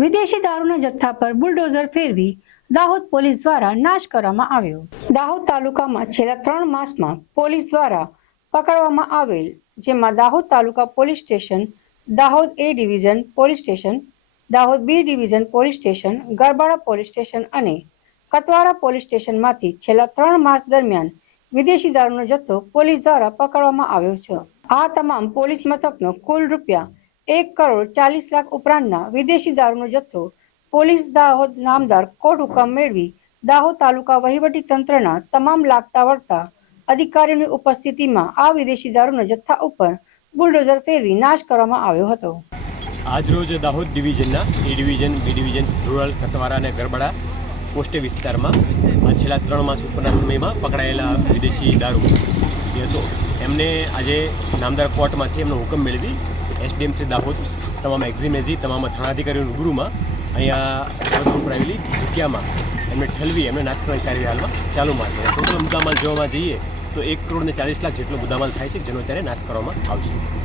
વિદેશી દારૂના જથ્થા પર બુલડોઝર ફેરવી દાહોદ પોલીસ દ્વારા નાશ કરવામાં આવ્યો. દાહોદ તાલુકામાં છેલ્લા ત્રણ માસમાં પોલીસ દ્વારા પકડવામાં આવેલ, જેમાં Dahod taluka police station, Dahod A division police station, Dahod B division police station, Garbada police station અને કતવારા પોલીસ સ્ટેશનમાંથી છેલ્લા ત્રણ માસ દરમિયાન વિદેશી દારૂનો જથ્થો પોલીસ દ્વારા પકડવામાં આવ્યો છે. આ તમામ પોલીસ મથકનો કુલ રૂપિયા એક કરોડ ચાલીસ લાખ ઉપરાંતના વિદેશી દારૂનો જથ્થો પોલીસ દાહોદ નામદાર કોર્ટ હુકમ મેળવી દાહોદ તાલુકા વહીવટી તંત્રના તમામ લાગતા વળતા અધિકારીઓની ઉપસ્થિતિમાં આ વિદેશી દારૂના જથ્થા ઉપર બુલડોઝર ફેરવી નાશ કરવામાં આવ્યો હતો. આજરોજ Dahod ડિવિઝનના A division, B division, rural Katwara અને ગરબડા પોસ્ટે વિસ્તારમાં છેલ્લા ત્રણ માસ ઉપરના સમયમાં પકડાયેલા વિદેશી દારૂ જે હતો, એમને આજે નામદાર કોર્ટમાંથી એમનો હુકમ મેળવી એસડીએમસી દાહોદ, તમામ એક્ઝિમેઝી તમામ થાણાધિકારીઓ રૂબરૂમાં અહીંયા ગ્રુપ ઉપરાવેલી જગ્યામાં એમને ઠલવી, એમને નાશ કરવાની કાર્યવાહી હાલમાં ચાલુમાં છે ટોટલ મુદ્દામાલ જોવામાં જઈએ તો એક કરોડ ને ચાલીસ લાખ જેટલો મુદ્દામાલ થાય છે, જેનો અત્યારે નાશ કરવામાં આવશે.